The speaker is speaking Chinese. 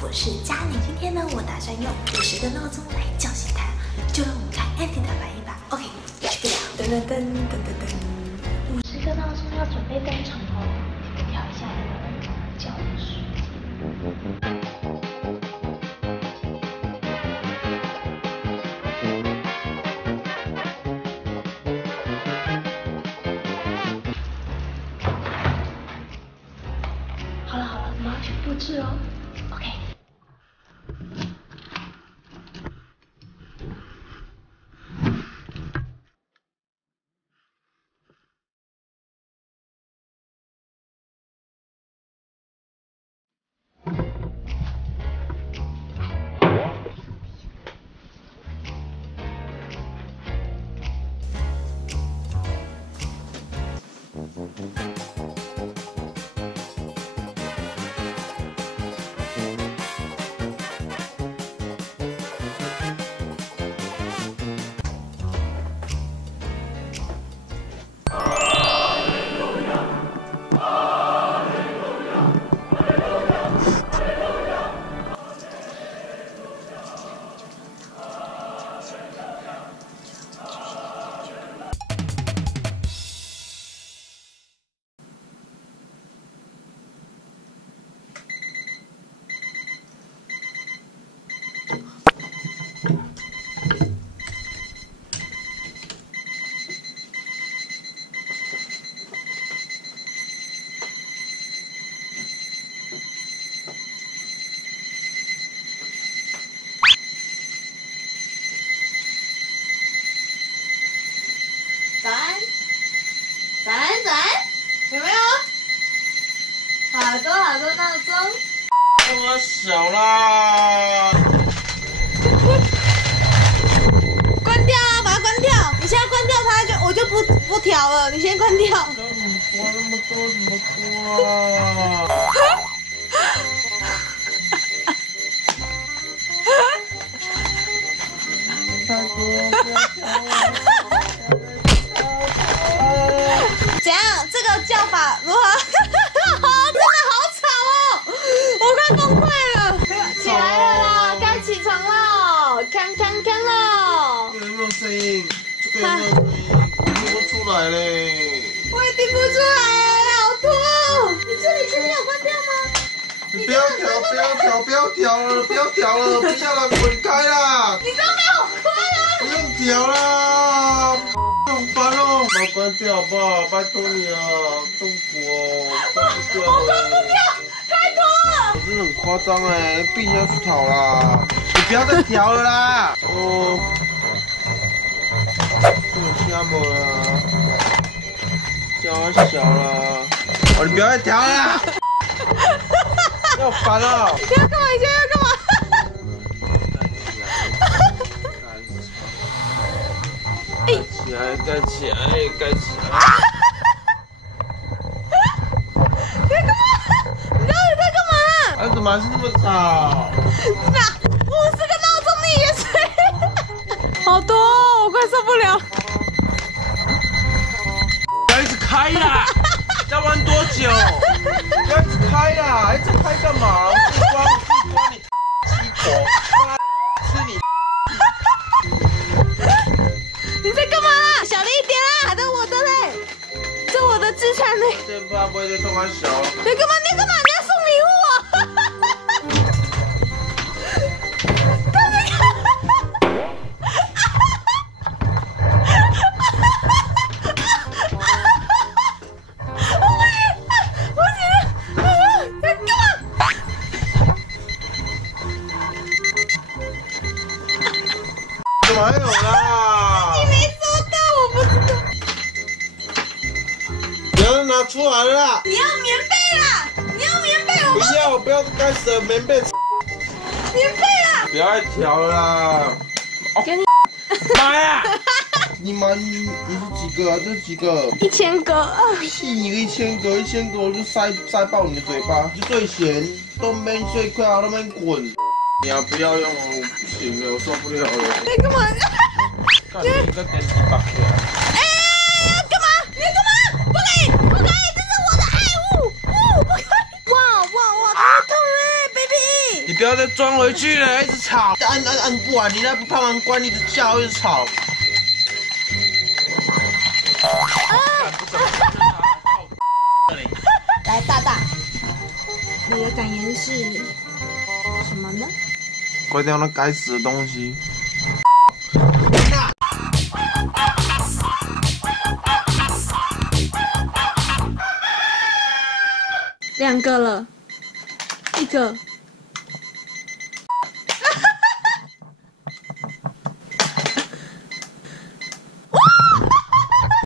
我是嘉玲。今天呢，我打算用50个闹钟来叫醒他，就让我们看 Andy 的反应吧。OK， 去不了。噔噔噔噔噔噔，50个闹钟要准备登场哦。调一下那个叫时。好了，我们要去布置哦。OK。早安，有没有？好多闹钟。我小啦。关掉啊，把它关掉！你现在关掉它我就不调了，你先关掉。关那么多怎么关啊？太多。怎样？这个叫法如何？真的好吵哦！我快崩溃了。起来了啦，该起床了，看了。这个有没有声音？这个有没有声音？我听不出来嘞。我也听不出来，好痛！你这里确定有关掉吗？你不要调了，不要了，滚开啦！你都没有关啊！不用调啦。好烦哦！把它关掉好不好？拜托你了，痛苦哦，我关不掉，太多了。我真的很夸张哎，必须要去讨啦！你不要再调了啦！哦，这个瞎么啦？小了，哦，你不要再调了啦！要烦了！你要干嘛？你现在要干嘛？盖起来！你在干嘛？你到底在干嘛？啊，怎么还是那么吵？那50个闹钟你也睡，好多哦，我快受不了。不要一直开啦！要玩多久？不要一直开啦！一直开干嘛？我自己关你鸡婆！吃你！你在干嘛啦？小力一点啦，这我的嘞，这我的资产嘞。这怕不会再动它小。你干嘛？你要送礼物啊？怎么还有啦？你没收到，我不知道。不要拿出来了啦！你要棉被啦！你要棉被，不要该死的棉被！棉被啦！不要再调了啦！给你妈呀！你是几个啊？这是几个？1000个。屁！你1000个，我就塞爆你的嘴巴！就最闲，都没睡觉，都没滚！你要不要用哦？我不行了，我受不了了。你干嘛？干你个电击棒的！哎，干嘛？你干嘛？不可以，不可以，这是我的爱物，不可以！哇，头痛哎 ，baby！你不要再装回去了，一直吵，按不完，你那不怕完关，一直叫，一直吵。来，大大，你的感言是什么呢？关掉那该死的东西。2个了，1个。